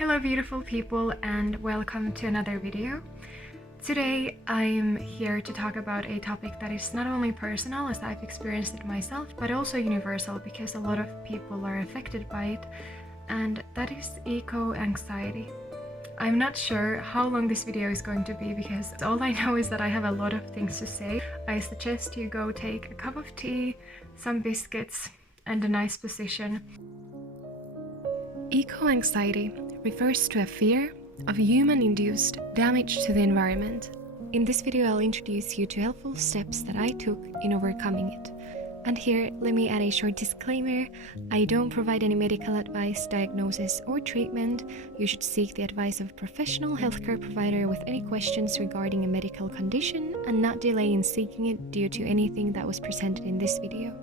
Hello beautiful people and welcome to another video. Today I'm here to talk about a topic that is not only personal as I've experienced it myself, but also universal because a lot of people are affected by it, and that is eco-anxiety. I'm not sure how long this video is going to be because all I know is that I have a lot of things to say. I suggest you go take a cup of tea, some biscuits and a nice position. Eco-anxiety refers to a fear of human-induced damage to the environment. In this video I'll introduce you to helpful steps that I took in overcoming it. And here, let me add a short disclaimer. I don't provide any medical advice, diagnosis or treatment. You should seek the advice of a professional healthcare provider with any questions regarding a medical condition and not delay in seeking it due to anything that was presented in this video.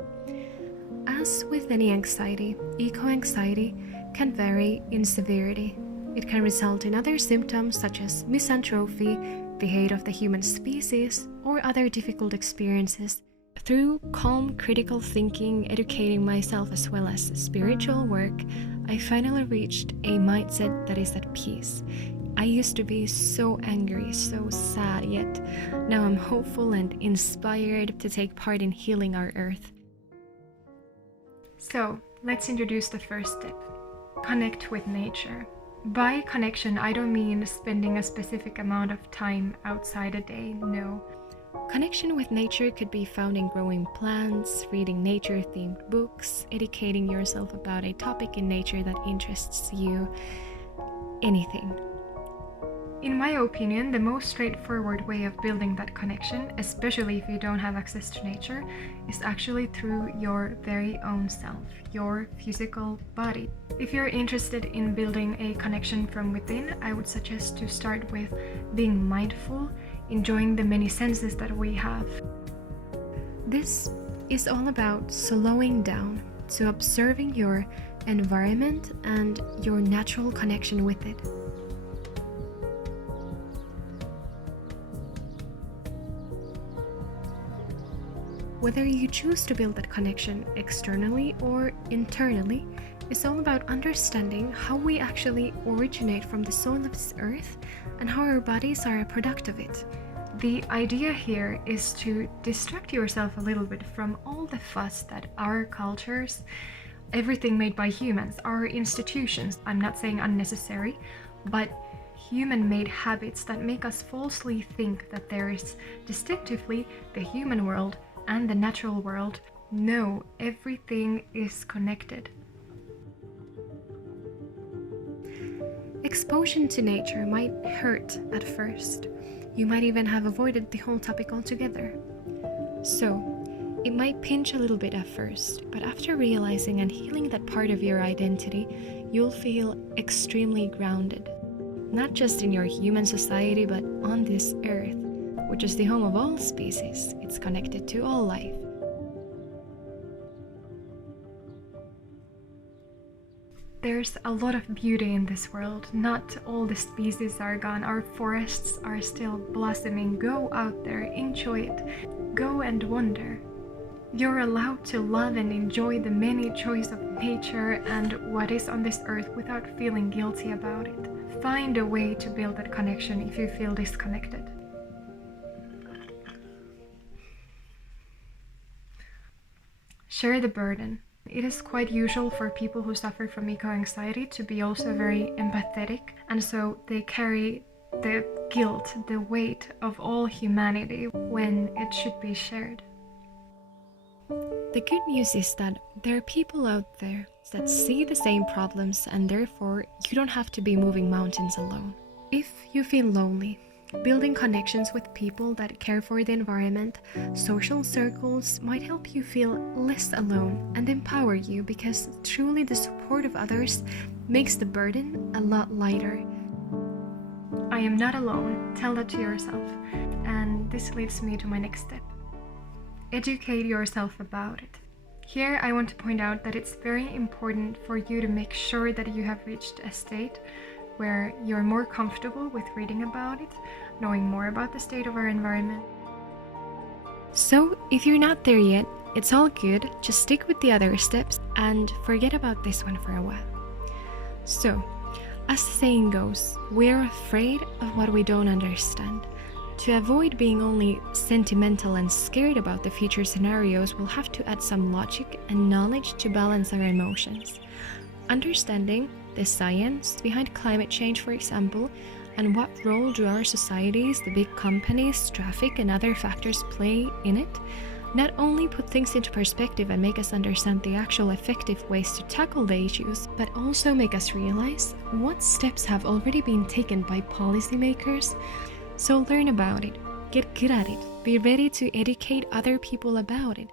As with any anxiety, eco-anxiety can vary in severity. It can result in other symptoms such as misanthropy, the hate of the human species, or other difficult experiences. Through calm, critical thinking, educating myself as well as spiritual work, I finally reached a mindset that is at peace. I used to be so angry, so sad, yet now I'm hopeful and inspired to take part in healing our earth. So, let's introduce the first step. Connect with nature. By connection, I don't mean spending a specific amount of time outside a day, no. Connection with nature could be found in growing plants, reading nature-themed books, educating yourself about a topic in nature that interests you, anything. In my opinion, the most straightforward way of building that connection, especially if you don't have access to nature, is actually through your very own self, your physical body. If you're interested in building a connection from within, I would suggest to start with being mindful, enjoying the many senses that we have. This is all about slowing down to observing your environment and your natural connection with it. Whether you choose to build that connection externally or internally, is all about understanding how we actually originate from the soil of this earth and how our bodies are a product of it. The idea here is to distract yourself a little bit from all the fuss that our cultures, everything made by humans, our institutions, I'm not saying unnecessary, but human-made habits that make us falsely think that there is distinctively the human world and the natural world. No, everything is connected. Exposure to nature might hurt at first. You might even have avoided the whole topic altogether. So, it might pinch a little bit at first, but after realizing and healing that part of your identity, you'll feel extremely grounded. Not just in your human society, but on this earth, which is the home of all species. It's connected to all life. There's a lot of beauty in this world. Not all the species are gone. Our forests are still blossoming. Go out there, enjoy it. Go and wander. You're allowed to love and enjoy the many joys of nature and what is on this earth without feeling guilty about it. Find a way to build that connection if you feel disconnected. Share the burden. It is quite usual for people who suffer from eco-anxiety to be also very empathetic, and so they carry the guilt, the weight of all humanity when it should be shared. The good news is that there are people out there that see the same problems, and therefore you don't have to be moving mountains alone. If you feel lonely, building connections with people that care for the environment, social circles might help you feel less alone and empower you, because truly the support of others makes the burden a lot lighter. I am not alone, tell that to yourself. And this leads me to my next step. Educate yourself about it. Here I want to point out that it's very important for you to make sure that you have reached a state where you're more comfortable with reading about it, knowing more about the state of our environment. So, if you're not there yet, it's all good, just stick with the other steps and forget about this one for a while. So, As the saying goes, we're afraid of what we don't understand. To avoid being only sentimental and scared about the future scenarios, we'll have to add some logic and knowledge to balance our emotions. Understanding the science behind climate change, for example, and what role do our societies, the big companies, traffic, and other factors play in it, not only put things into perspective and make us understand the actual effective ways to tackle the issues, but also make us realize what steps have already been taken by policymakers. So learn about it, get good at it, be ready to educate other people about it.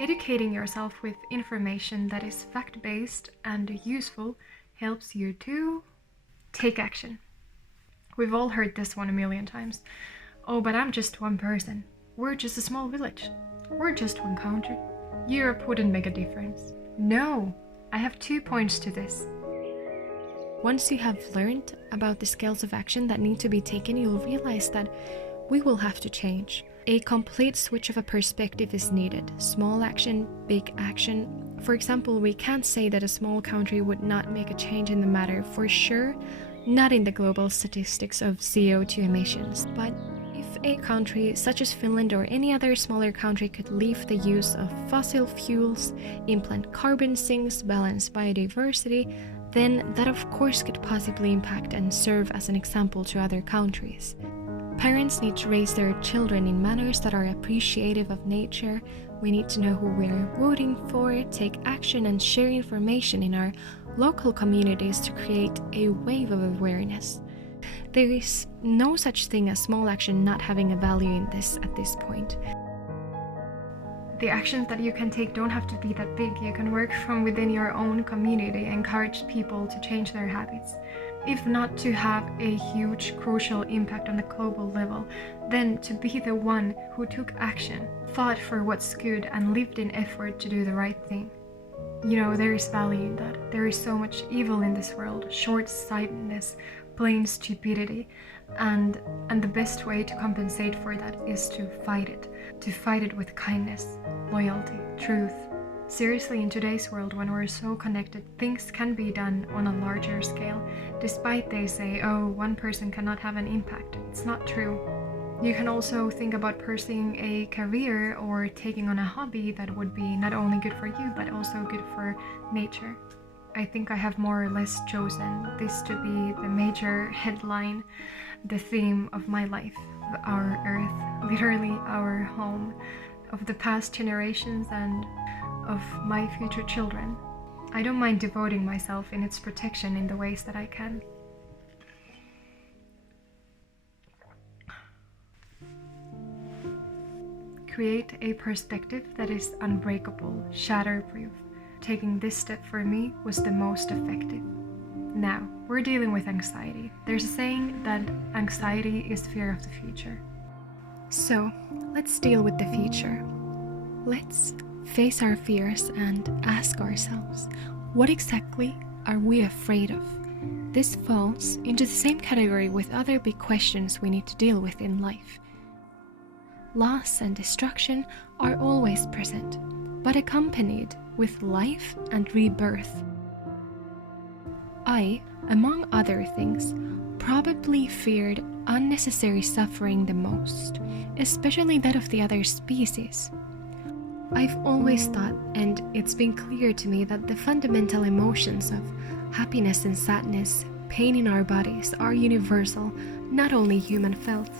Educating yourself with information that is fact-based and useful helps you to take action. We've all heard this one a million times. Oh, but I'm just one person. We're just a small village. We're just one country. Europe wouldn't make a difference. No, I have 2 points to this. Once you have learned about the scales of action that need to be taken, you'll realize that we will have to change. A complete switch of a perspective is needed. Small action, big action. For example, we can't say that a small country would not make a change in the matter, for sure, not in the global statistics of CO2 emissions, but if a country such as Finland or any other smaller country could leave the use of fossil fuels, implant carbon sinks, balance biodiversity, then that of course could possibly impact and serve as an example to other countries. Parents need to raise their children in manners that are appreciative of nature. We need to know who we're voting for, take action, and share information in our local communities to create a wave of awareness. There is no such thing as small action not having a value in this at this point. The actions that you can take don't have to be that big. You can work from within your own community, encourage people to change their habits. If not to have a huge, crucial impact on the global level, then to be the one who took action, fought for what's good, and lived in effort to do the right thing. You know, there is value in that. There is so much evil in this world, short-sightedness, plain stupidity, and the best way to compensate for that is to fight it with kindness, loyalty, truth. Seriously, in today's world, when we're so connected, things can be done on a larger scale, despite they say, oh, one person cannot have an impact. It's not true. You can also think about pursuing a career or taking on a hobby that would be not only good for you, but also good for nature. I think I have more or less chosen this to be the major headline, the theme of my life, our earth, literally our home, of the past generations and of my future children. I don't mind devoting myself in its protection in the ways that I can. Create a perspective that is unbreakable, shatterproof. Taking this step for me was the most effective. Now, we're dealing with anxiety. There's a saying that anxiety is fear of the future. So, let's deal with the future. Let's face our fears and ask ourselves, what exactly are we afraid of? This falls into the same category with other big questions we need to deal with in life. Loss and destruction are always present, but accompanied with life and rebirth. I, among other things, probably feared unnecessary suffering the most, especially that of the other species. I've always thought, and it's been clear to me, that the fundamental emotions of happiness and sadness, pain in our bodies, are universal, not only human felt.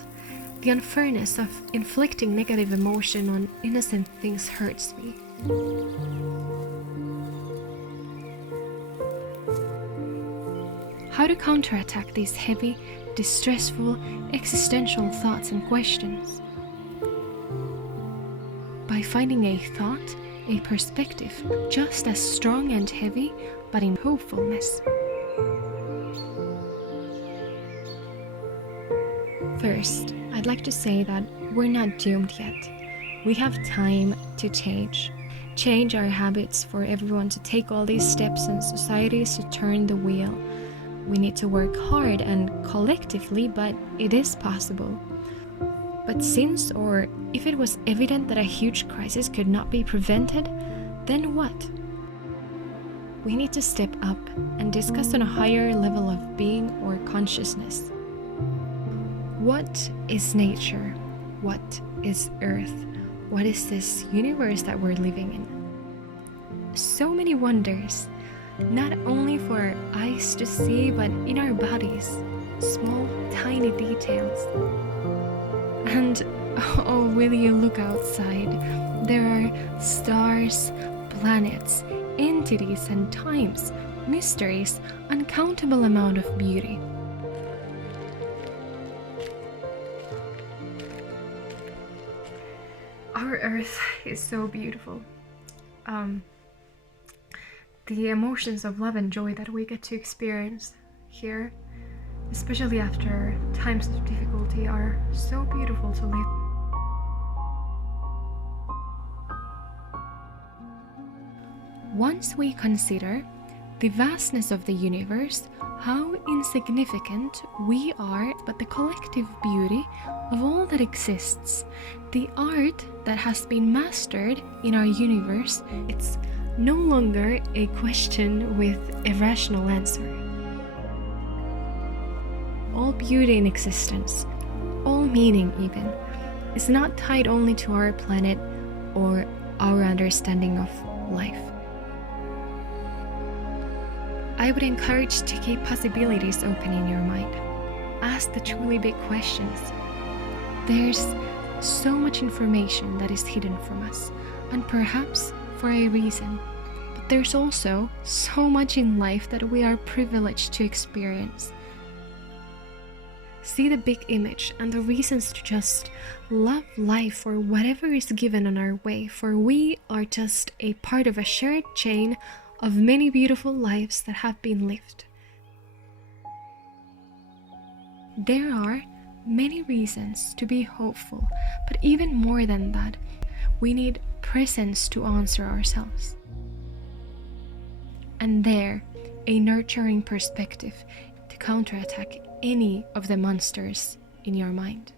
The unfairness of inflicting negative emotion on innocent things hurts me. How to counterattack these heavy, distressful, existential thoughts and questions? By finding a thought, a perspective, just as strong and heavy, but in hopefulness. First, I'd like to say that we're not doomed yet. We have time to change our habits, for everyone to take all these steps and societies to turn the wheel. We need to work hard and collectively, but it is possible. But since, or if it was evident that a huge crisis could not be prevented, then what? we need to step up and discuss on a higher level of being or consciousness. What is nature? What is Earth? What is this universe that we're living in? So many wonders, not only for our eyes to see, but in our bodies, small, tiny details. And oh, will you look outside? There are stars, planets, entities and times, mysteries, uncountable amount of beauty. Our Earth is so beautiful. The emotions of love and joy that we get to experience here, especially after times of difficulty, are so beautiful to live. Once we consider the vastness of the universe, how insignificant we are, but the collective beauty of all that exists, the art that has been mastered in our universe, it's no longer a question with a rational answer. All beauty in existence, all meaning even, is not tied only to our planet or our understanding of life. I would encourage to keep possibilities open in your mind. Ask the truly big questions. There's so much information that is hidden from us, and perhaps for a reason. But there's also so much in life that we are privileged to experience. See the big image and the reasons to just love life for whatever is given on our way, for we are just a part of a shared chain of many beautiful lives that have been lived. There are many reasons to be hopeful, but even more than that, we need presence to answer ourselves. And there, a nurturing perspective to counterattack any of the monsters in your mind.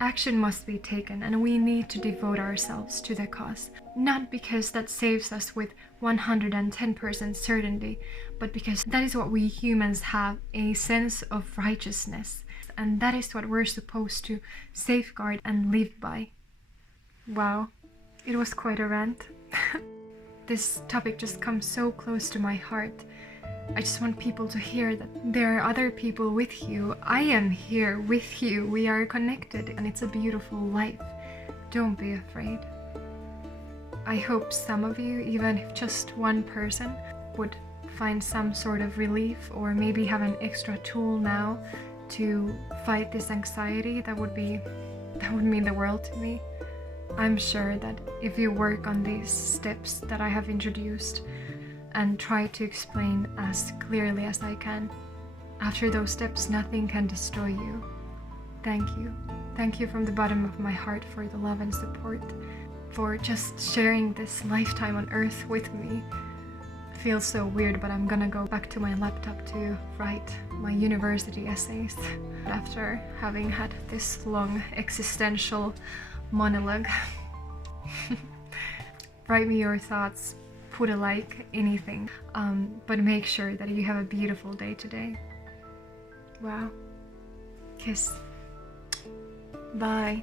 Action must be taken, and we need to devote ourselves to the cause. Not because that saves us with 110% certainty, but because that is what we humans have, a sense of righteousness. And that is what we're supposed to safeguard and live by. Wow, it was quite a rant. This topic just comes so close to my heart. I just want people to hear that there are other people with you. I am here with you. We are connected, and it's a beautiful life. Don't be afraid. I hope some of you, even if just one person, would find some sort of relief, or maybe have an extra tool now to fight this anxiety. That would mean the world to me. I'm sure that if you work on these steps that I have introduced and try to explain as clearly as I can, after those steps, nothing can destroy you. Thank you. Thank you from the bottom of my heart for the love and support, for just sharing this lifetime on Earth with me. It feels so weird, but I'm gonna go back to my laptop to write my university essays after having had this long existential monologue. Write me your thoughts, put a like, anything, but make sure that you have a beautiful day today. Wow. Kiss. Bye.